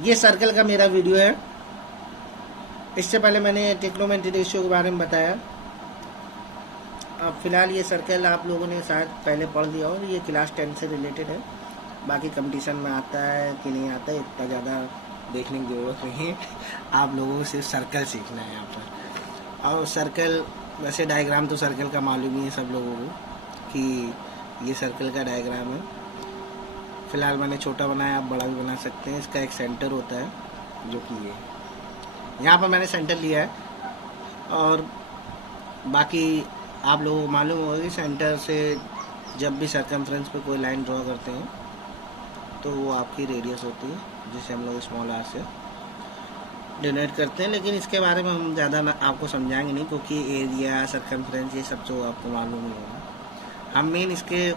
ये सर्कल का मेरा वीडियो है। इससे पहले मैंने ट्रिग्नोमेट्री रेशियो के बारे में बताया। अब फिलहाल ये सर्कल आप लोगों ने शायद पहले पढ़ लिया हो, ये क्लास 10 से रिलेटेड है। बाकी कंपटीशन में आता है कि नहीं आता है इतना ज़्यादा देखने की ज़रूरत नहीं है। आप लोगों को सिर्फ सर्कल सीखना है यहाँ पर। और सर्कल वैसे डायग्राम तो सर्कल का मालूम ही है सब लोगों को कि ये सर्कल का डायग्राम है। फिलहाल मैंने छोटा बनाया, आप बड़ा भी बना सकते हैं। इसका एक सेंटर होता है जो कि ये यहाँ पर मैंने सेंटर लिया है। और बाकी आप लोगों को मालूम होगा कि सेंटर से जब भी सर्कमफ्रेंस पे कोई लाइन ड्रॉ करते हैं तो वो आपकी रेडियस होती है, जिसे हम लोग स्मॉल आर से डिनोट करते हैं। लेकिन इसके बारे में हम ज़्यादा आपको समझाएंगे नहीं, क्योंकि एरिया, सर्कमफ्रेंस ये सब तो आपको मालूम ही होगा। हम मेन इसके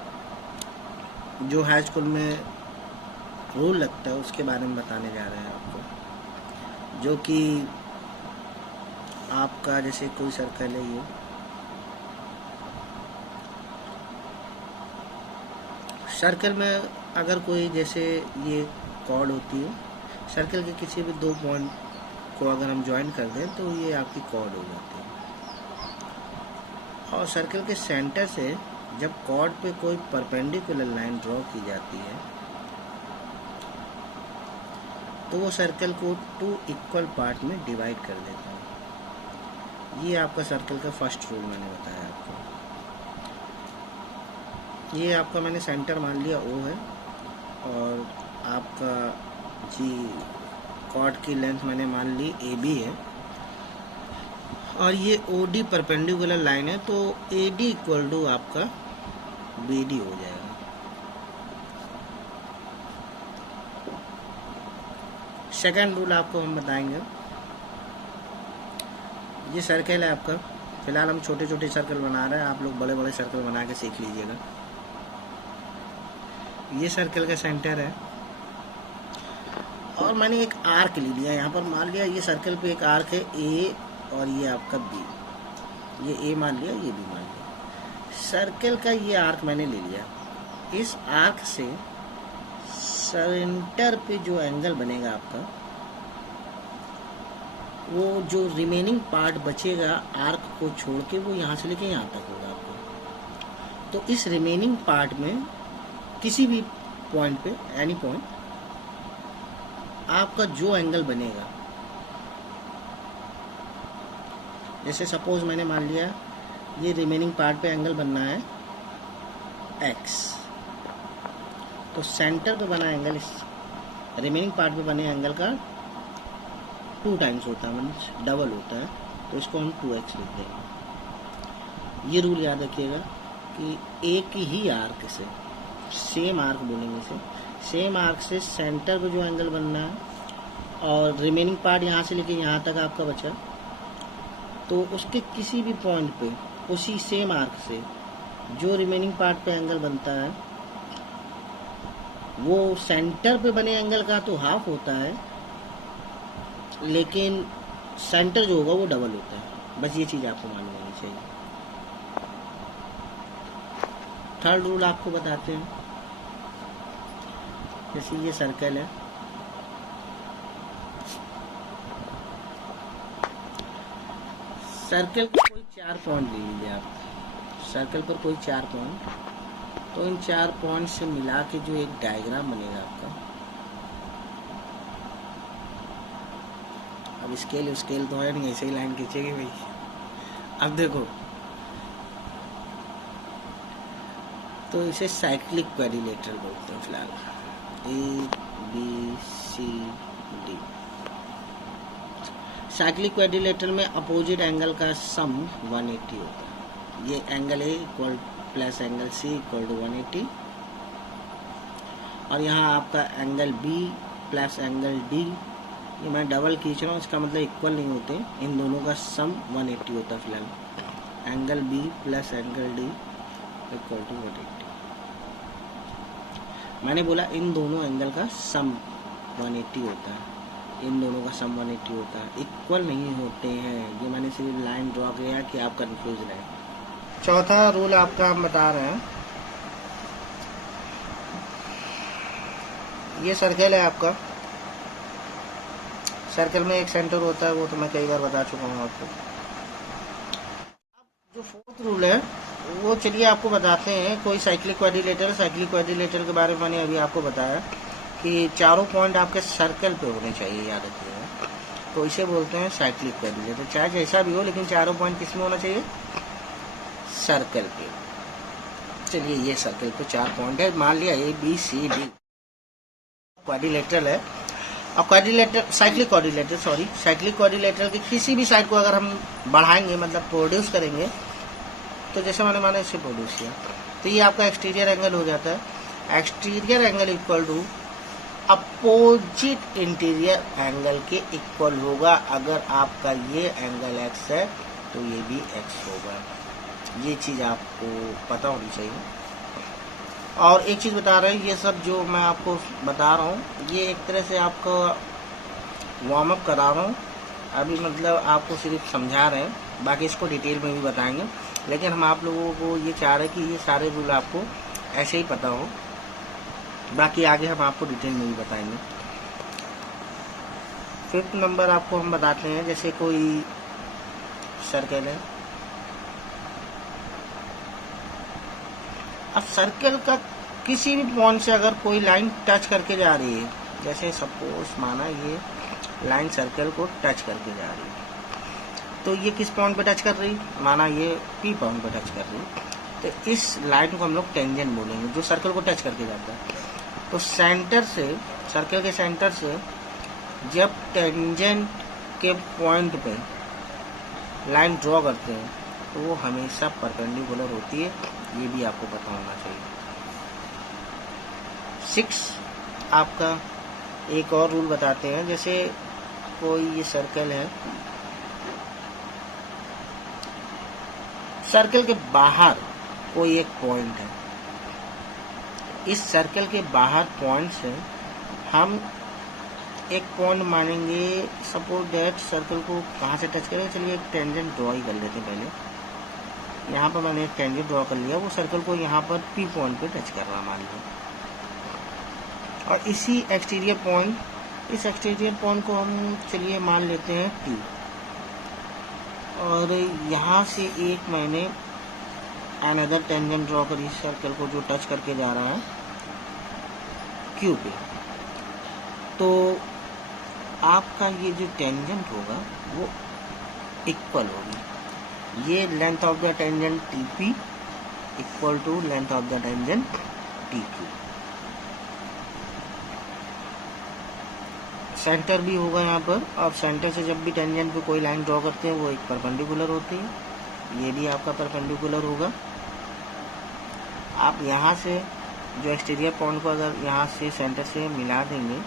जो हाई स्कूल में रूल लगता है उसके बारे में बताने जा रहे हैं आपको, जो कि आपका जैसे कोई सर्कल है, ये सर्कल में अगर कोई जैसे ये कॉर्ड होती है, सर्कल के किसी भी दो पॉइंट को अगर हम ज्वाइन कर दें तो ये आपकी कॉर्ड हो जाती है। और सर्कल के सेंटर से जब कॉर्ड पे कोई परपेंडिकुलर लाइन ड्रॉ की जाती है तो वो सर्कल को 2 इक्वल पार्ट में डिवाइड कर देता है। ये आपका सर्कल का फर्स्ट रूल मैंने बताया आपको। ये आपका मैंने सेंटर मान लिया O है, और आपका जी कॉर्ड की लेंथ मैंने मान ली AB है, और ये OD परपेंडिकुलर लाइन है, तो AD इक्वल टू आपका BD हो जाएगा। सेकंड रूल आपको हम बताएंगे। ये सर्कल है आपका। फिलहाल हम छोटे छोटे सर्कल बना रहे हैं, आप लोग बड़े बड़े सर्कल बना के सीख लीजिएगा। ये सर्कल का सेंटर है, और मैंने एक आर्क ले लिया यहाँ पर। मान लिया ये सर्कल पे एक आर्क है A, और ये आपका B। ये A मान लिया, ये B मान लिया। सर्कल का ये आर्क मैंने ले लिया। इस आर्क से सेंटर पे जो एंगल बनेगा आपका, वो जो रिमेनिंग पार्ट बचेगा आर्क को छोड़ के, वो यहाँ से लेके यहाँ तक होगा आपको। तो इस रिमेनिंग पार्ट में किसी भी पॉइंट पे, एनी पॉइंट, आपका जो एंगल बनेगा, जैसे सपोज मैंने मान लिया ये रिमेनिंग पार्ट पे एंगल बनना है x, तो सेंटर पे बना एंगल इस रिमेनिंग पार्ट पे बने एंगल का 2 टाइम्स होता है, मतलब डबल होता है, तो इसको हम 2x लिख देंगे। ये रूल याद रखिएगा कि एक ही आर्क से, सेम आर्क बोलेंगे इसे, सेम आर्क से सेंटर पे जो एंगल बनना है, और रिमेनिंग पार्ट यहाँ से लेके यहाँ तक आपका बचा, तो उसके किसी भी पॉइंट पे उसी सेम आर्क से जो रिमेनिंग पार्ट पे एंगल बनता है, वो सेंटर पे बने एंगल का तो हाफ होता है, लेकिन सेंटर जो होगा वो डबल होता है। बस ये चीज़ आपको मालूम होनी चाहिए। थर्ड रूल आपको बताते हैं। जैसे ये सर्कल है, सर्कल पर कोई 4 पॉइंट ले लीजिए आप। सर्कल पर कोई 4 पॉइंट, तो इन 4 पॉइंट से मिला के जो एक डायग्राम बनेगा आपका। अब स्केल तो है नहीं, ऐसे ही लाइन खींचेगी भाई। अब देखो, तो इसे साइक्लिक क्वाड्रिलेटरल बोलते हैं फिलहाल। ABCD। साइक्लिक क्वाड्रिलेटरल में अपोजिट एंगल का सम 180 होता है। ये angle A equal plus angle C equal to 180, और यहाँ आपका angle B plus angle D, ये मैं डबल खींच रहा हूँ, इसका मतलब इक्वल नहीं होते, इन दोनों का सम 180 होता है। फिलहाल angle B plus angle D equal to 180। मैंने बोला इन दोनों एंगल का सम 180 होता है, इन दोनों का सम 180 होता है, इक्वल नहीं होते हैं। ये मैंने सिर्फ लाइन ड्रॉ किया कि आप कंफ्यूज रहे। चौथा रूल आपका हम बता रहे हैं। ये सर्कल है आपका, सर्कल में एक सेंटर होता है, वो तो मैं कई बार बता चुका हूँ आपको। जो फोर्थ रूल है वो चलिए आपको बताते हैं। कोई साइक्लिक क्वाड्रिलेटर के बारे में मैंने अभी आपको बताया कि चारों पॉइंट आपके सर्कल पे होने चाहिए, याद रखिएगा। तो इसे बोलते हैं साइक्लिक क्वाड्रिलेटर। चाहे जैसा भी हो, लेकिन चारों पॉइंट किस में होना चाहिए? सर्कल पे। चलिए ये सर्कल पे 4 पॉइंट है, मान लिया ABCD क्वाड्रिलेटरल है। अब साइक्लिक क्वाड्रिलेटरल की किसी भी साइड को अगर हम बढ़ाएंगे, मतलब प्रोड्यूस करेंगे, तो जैसे मैंने इसे प्रोड्यूस किया, तो ये आपका एक्सटीरियर एंगल हो जाता है। Exterior angle equal to opposite interior angle के इक्वल होगा। अगर आपका ये एंगल x है तो ये भी x होगा। ये चीज़ आपको पता होनी चाहिए। और एक चीज़ बता रहे हैं, ये सब जो मैं आपको बता रहा हूँ, ये एक तरह से आपको वार्म अप करा रहा हूँ अभी, मतलब आपको सिर्फ समझा रहे हैं, बाकी इसको डिटेल में भी बताएंगे। लेकिन हम आप लोगों को ये चाह रहे हैं कि ये सारे रूल आपको ऐसे ही पता हो, बाकी आगे हम आपको डिटेल में भी बताएंगे। 5th नंबर आपको हम बताते हैं, जैसे कोई सर्कल है। अब सर्कल का किसी भी पॉइंट से अगर कोई लाइन टच करके जा रही है, जैसे सपोज माना ये लाइन सर्कल को टच करके जा रही है, तो ये किस पॉइंट पे टच कर रही है? माना ये P पॉइंट पे टच कर रही है, तो इस लाइन को हम लोग टेंजेंट बोलेंगे, जो सर्कल को टच करके जाता है। तो सेंटर से, सर्कल के सेंटर से जब टेंजेंट के पॉइंट पे लाइन ड्रॉ करते हैं, तो वो हमेशा परपेंडिकुलर होती है। ये भी आपको पता होना चाहिए। 6 आपका एक और रूल बताते हैं। जैसे कोई ये सर्कल है, सर्कल के बाहर कोई एक पॉइंट है, इस सर्कल के बाहर पॉइंट से हम एक पॉइंट मानेंगे। सपोज दैट सर्कल को कहाँ से टच करें, चलिए एक टेंजेंट ड्रॉ ही कर लेते हैं पहले। यहाँ पर मैंने एक टेंजेंट ड्रॉ कर लिया, वो सर्कल को यहाँ पर P पॉइंट पे टच कर रहा मान लो। और इसी एक्सटीरियर पॉइंट, इस एक्सटीरियर पॉइंट को हम चलिए मान लेते हैं T। और यहाँ से एक मैंने अनदर टेंजेंट ड्रॉ करी सर्कल को, जो टच करके जा रहा है Q पे। तो आपका ये जो टेंजेंट होगा वो इक्वल होगी, ये length of the tangent TP equal to length of the tangent TQ। Centre भी होगा यहाँ पर, और सेंटर से जब भी टेंजेंट पे कोई लाइन ड्रॉ करते हैं वो एक परपेंडिकुलर होती है। ये भी आपका परपेंडिकुलर होगा। आप यहाँ से जो एक्सटीरियर पॉइंट को अगर यहाँ से सेंटर से मिला देंगे,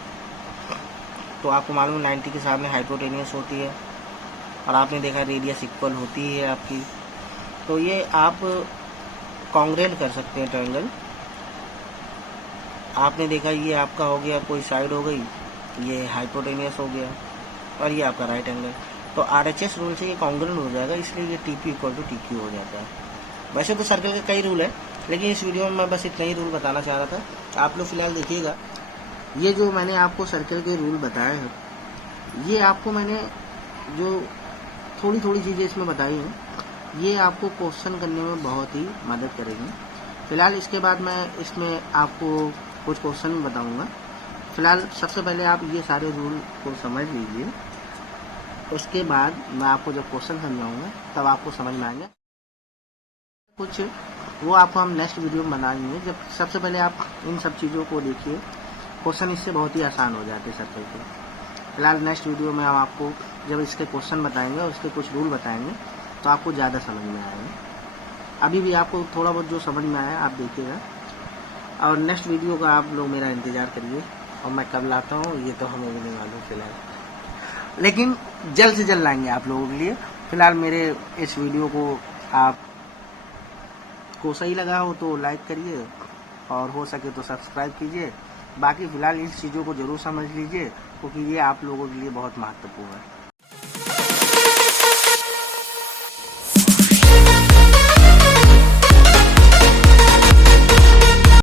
तो आपको मालूम 90 के सामने हाइपोटेनियस होती है, और आपने देखा रेडियस इक्वल होती है आपकी। तो ये आप कॉन्ग्रेंट कर सकते हैं ट्रायंगल। आपने देखा ये आपका हो गया, कोई साइड हो गई, ये हाइपोटेनियस हो गया, और ये आपका राइट एंगल। तो RHS रूल से ये कॉन्ग्रेंट हो जाएगा, इसलिए ये TP इक्वल टू TQ हो जाता है। वैसे तो सर्कल के कई रूल है, लेकिन इस वीडियो में मैं बस इतना ही रूल बताना चाह रहा था। आप लोग फिलहाल देखिएगा, ये जो मैंने आपको सर्कल के रूल बताए हैं, ये आपको मैंने जो थोड़ी थोड़ी चीज़ें इसमें बताई हैं, ये आपको क्वेश्चन करने में बहुत ही मदद करेगी। फिलहाल इसके बाद मैं इसमें आपको कुछ क्वेश्चन बताऊंगा। फिलहाल सबसे पहले आप ये सारे रूल को समझ लीजिए, उसके बाद मैं आपको जब क्वेश्चन समझाऊंगा तब आपको समझ में आएंगे कुछ, वो आपको हम नेक्स्ट वीडियो में बनाएंगे। जब सबसे पहले आप इन सब चीज़ों को देखिए, क्वेश्चन इससे बहुत ही आसान हो जाते हैं सर्कल के। फिलहाल नेक्स्ट वीडियो में हम आपको जब इसके क्वेश्चन बताएंगे और उसके कुछ रूल बताएंगे, तो आपको ज़्यादा समझ में आएगा। अभी भी आपको थोड़ा बहुत जो समझ में आया आप देखिएगा, और नेक्स्ट वीडियो का आप लोग मेरा इंतज़ार करिए। और मैं कब लाता हूँ ये तो हमें भी नहीं मालूम फिलहाल, लेकिन जल्द से जल्द लाएंगे आप लोगों के लिए। फिलहाल मेरे इस वीडियो को आपको सही लगा हो तो लाइक करिए, और हो सके तो सब्सक्राइब कीजिए। बाकी फिलहाल इन चीज़ों को ज़रूर समझ लीजिए, क्योंकि ये आप लोगों के लिए बहुत महत्वपूर्ण है।